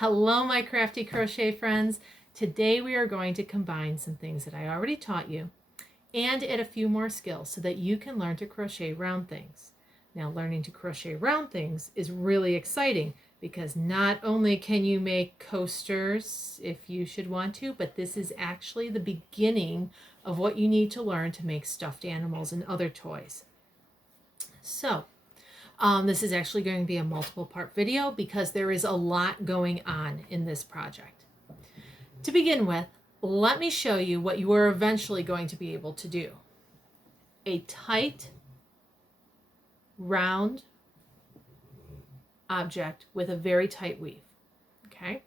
Hello, my crafty crochet friends. Today we are going to combine some things that I already taught you and add a few more skills so that you can learn to crochet round things. Now, learning to crochet round things is really exciting because not only can you make coasters if you should want to, but this is actually the beginning of what you need to learn to make stuffed animals and other toys. So, this is actually going to be a multiple part video because there is a lot going on in this project. To begin with, let me show you what you are eventually going to be able to do. A tight, round object with a very tight weave. Okay?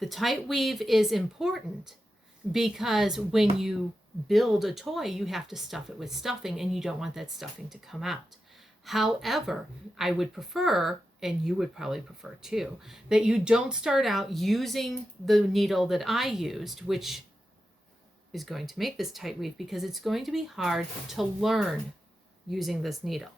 The tight weave is important because when you build a toy, you have to stuff it with stuffing and you don't want that stuffing to come out. However, I would prefer, and you would probably prefer too, that you don't start out using the needle that I used, which is going to make this tight weave because it's going to be hard to learn using this needle.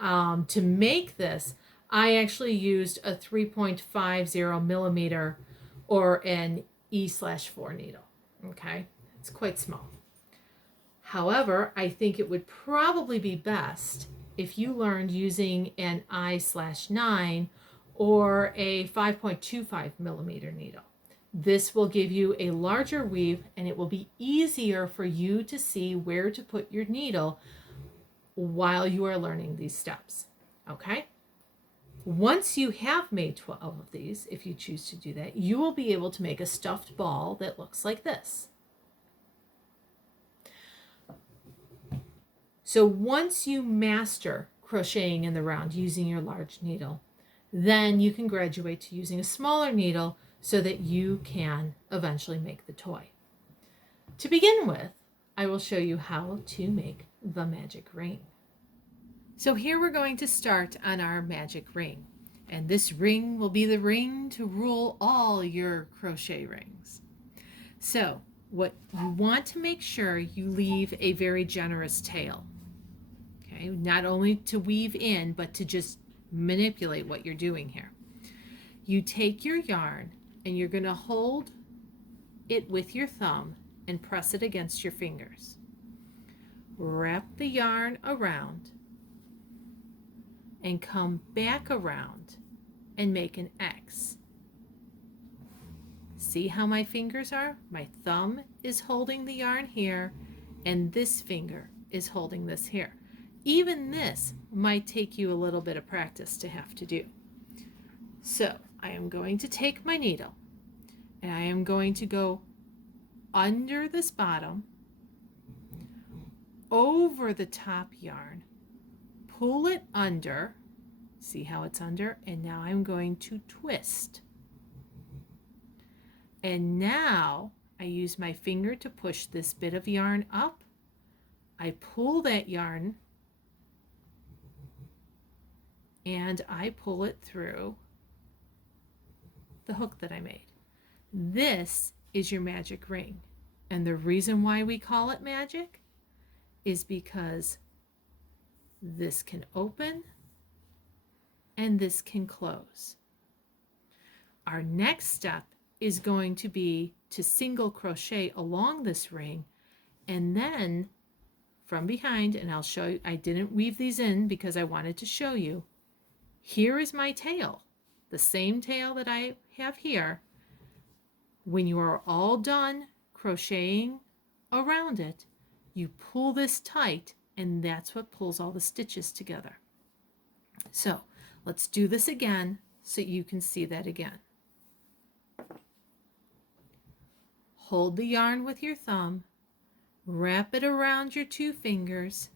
To make this, I actually used a 3.50 millimeter or an E/4 needle. Okay, it's quite small. However, I think it would probably be best if you learned using an I/9 or a 5.25 millimeter needle. This will give you a larger weave and it will be easier for you to see where to put your needle while you are learning these steps. Okay? Once you have made 12 of these, if you choose to do that, you will be able to make a stuffed ball that looks like this. So once you master crocheting in the round using your large needle, then you can graduate to using a smaller needle so that you can eventually make the toy. To begin with, I will show you how to make the magic ring. So here we're going to start on our magic ring. And this ring will be the ring to rule all your crochet rings. So what you want to make sure you leave a very generous tail. Okay, not only to weave in, but to just manipulate what you're doing here. You take your yarn and you're going to hold it with your thumb and press it against your fingers. Wrap the yarn around and come back around and make an X. See how my fingers are? My thumb is holding the yarn here and this finger is holding this here. Even this might take you a little bit of practice to have to do. So I am going to take my needle and I am going to go under this bottom, over the top yarn, pull it under, see how it's under, and now I'm going to twist. And now I use my finger to push this bit of yarn up. I pull that yarn and I pull it through the hook that I made. This is your magic ring. And the reason why we call it magic is because this can open and this can close. Our next step is going to be to single crochet along this ring and then from behind, and I'll show you, I didn't weave these in because I wanted to show you. Here is my tail, the same tail that I have here. When you are all done crocheting around it, you pull this tight and that's what pulls all the stitches together. So let's do this again so you can see that again. Hold the yarn with your thumb, wrap it around your two fingers,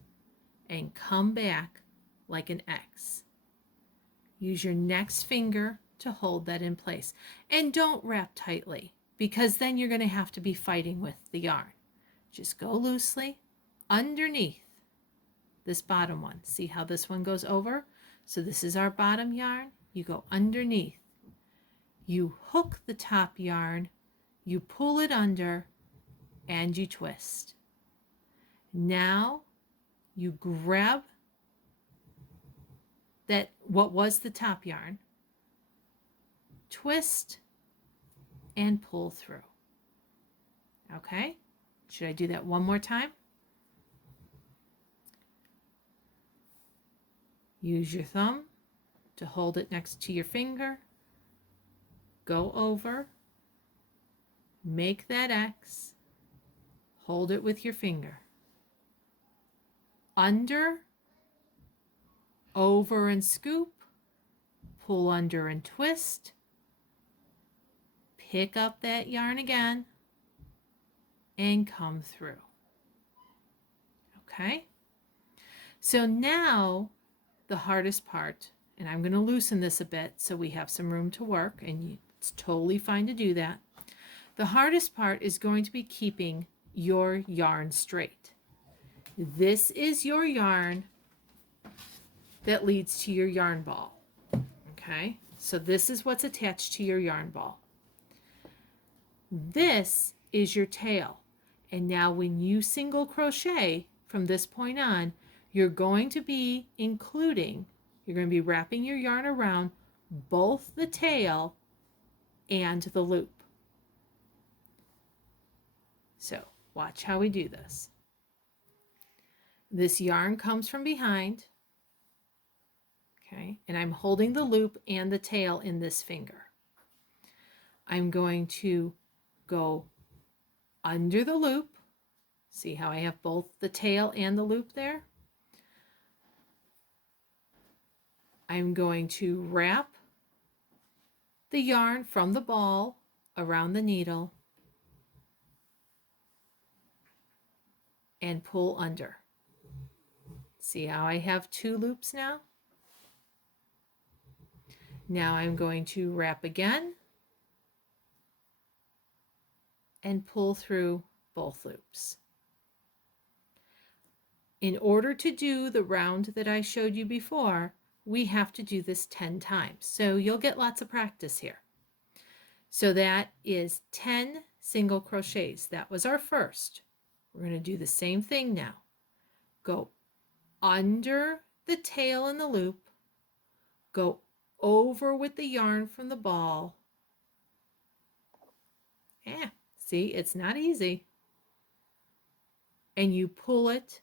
and come back like an X. Use your next finger to hold that in place. And don't wrap tightly because then you're going to have to be fighting with the yarn. Just go loosely underneath this bottom one. See how this one goes over? So this is our bottom yarn. You go underneath. You hook the top yarn, you pull it under, and you twist. Now you grab that what was the top yarn, twist, and pull through. Okay, should I do that one more time? Use your thumb to hold it next to your finger. Go over, make that X, hold it with your finger. Under, over and scoop, pull under and twist, pick up that yarn again, and come through. Okay? So now the hardest part, and I'm going to loosen this a bit so we have some room to work, and it's totally fine to do that. The hardest part is going to be keeping your yarn straight. This is your yarn that leads to your yarn ball. Okay? So this is what's attached to your yarn ball. This is your tail. And now when you single crochet from this point on, you're going to be wrapping your yarn around both the tail and the loop. So watch how we do this. This yarn comes from behind, okay, and I'm holding the loop and the tail in this finger. I'm going to go under the loop. See how I have both the tail and the loop there? I'm going to wrap the yarn from the ball around the needle and pull under. See how I have two loops now? Now I'm going to wrap again and pull through both loops. In order to do the round that I showed you before, we have to do this 10 times. So you'll get lots of practice here. So that is 10 single crochets. That was our first. We're going to do the same thing now. Go under the tail in the loop, go over with the yarn from the ball. See, it's not easy. And you pull it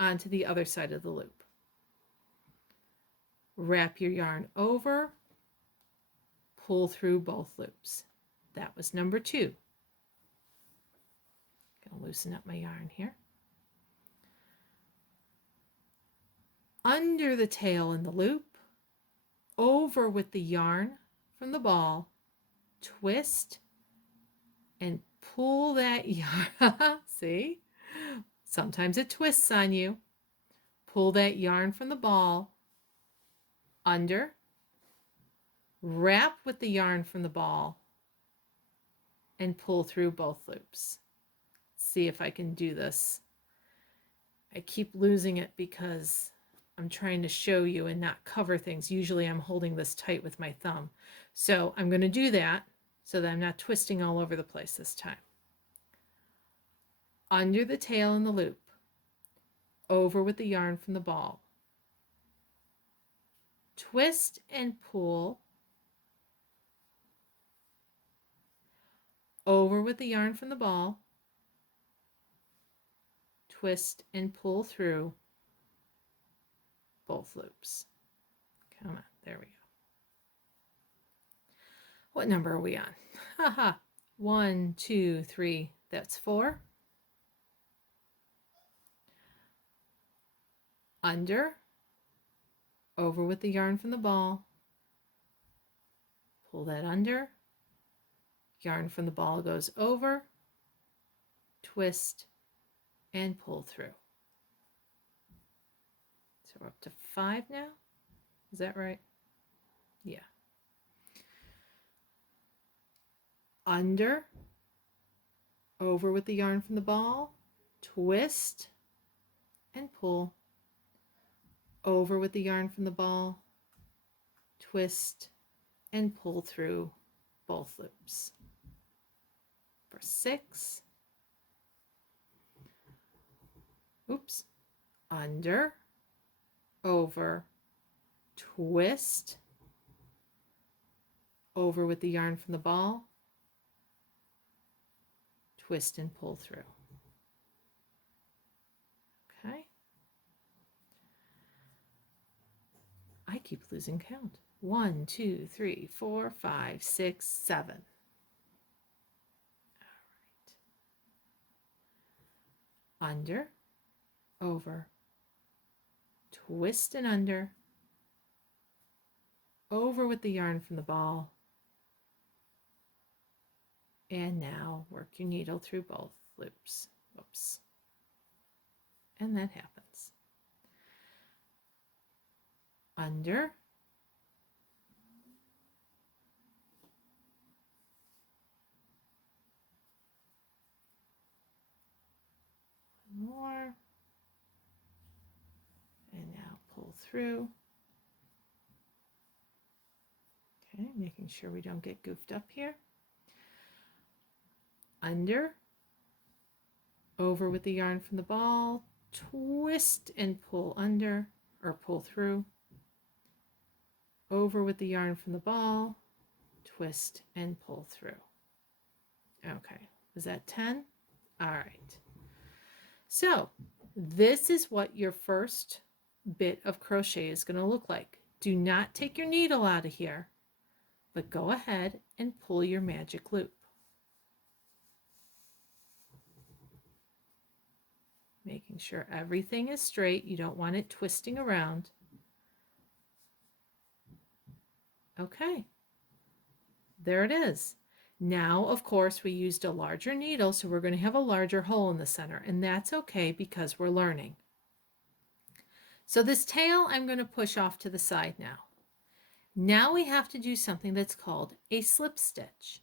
onto the other side of the loop. Wrap your yarn over, pull through both loops. That was number 2. Gonna loosen up my yarn here. Under the tail in the loop, over with the yarn from the ball, twist, and pull that yarn. See? Sometimes it twists on you. Pull that yarn from the ball, under, wrap with the yarn from the ball, and pull through both loops. See if I can do this. I keep losing it because I'm trying to show you and not cover things. Usually I'm holding this tight with my thumb. So I'm going to do that so that I'm not twisting all over the place this time. Under the tail in the loop, over with the yarn from the ball. Twist and pull, over with the yarn from the ball, twist and pull through both loops. Come on, there we go. What number are we on? Haha, 1, 2, 3, that's 4. Under, over with the yarn from the ball, pull that under, yarn from the ball goes over, twist, and pull through. So we're up to 5 now. Is that right? Yeah. Under, over with the yarn from the ball, twist, and pull. Over with the yarn from the ball, twist, and pull through both loops. For 6. Oops. Under, over, twist, over with the yarn from the ball, twist and pull through. Okay. I keep losing count. 1, 2, 3, 4, 5, 6, 7. All right. Under, over, twist and under, over with the yarn from the ball, and now work your needle through both loops. Whoops. And that happens. Under, one more, and now pull through. Okay, making sure we don't get goofed up here. Under, over with the yarn from the ball, twist and pull under, or pull through, over with the yarn from the ball, twist and pull through. Okay, was that 10? All right. So this is what your first bit of crochet is going to look like. Do not take your needle out of here, but go ahead and pull your magic loop. Making sure everything is straight. You don't want it twisting around. Okay, there it is. Now, of course, we used a larger needle, so we're going to have a larger hole in the center, and that's okay because we're learning. So this tail I'm going to push off to the side now. Now we have to do something that's called a slip stitch.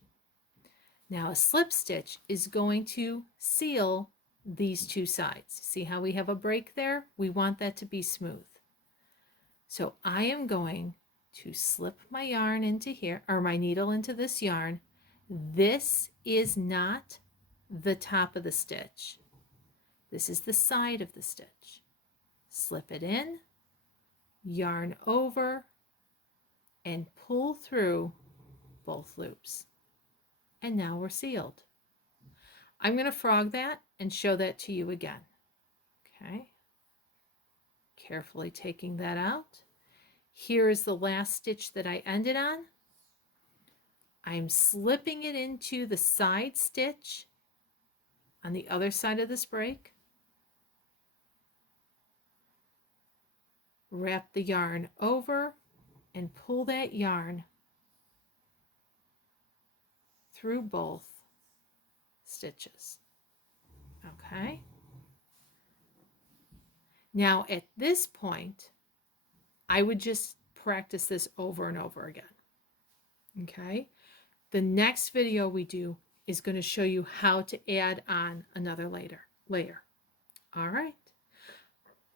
Now a slip stitch is going to seal these two sides. See how we have a break there? We want that to be smooth. So I am going to slip my yarn into here, or my needle into this yarn. This is not the top of the stitch. This is the side of the stitch. Slip it in, yarn over, and pull through both loops. And now we're sealed. I'm going to frog that and show that to you again. Okay. Carefully taking that out. Here is the last stitch that I ended on. I'm slipping it into the side stitch on the other side of this break. Wrap the yarn over and pull that yarn through both stitches. Okay. Now at this point, I would just practice this over and over again. Okay. The next video we do is going to show you how to add on another layer. All right.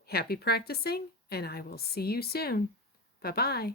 Happy practicing, and I will see you soon. Bye-bye.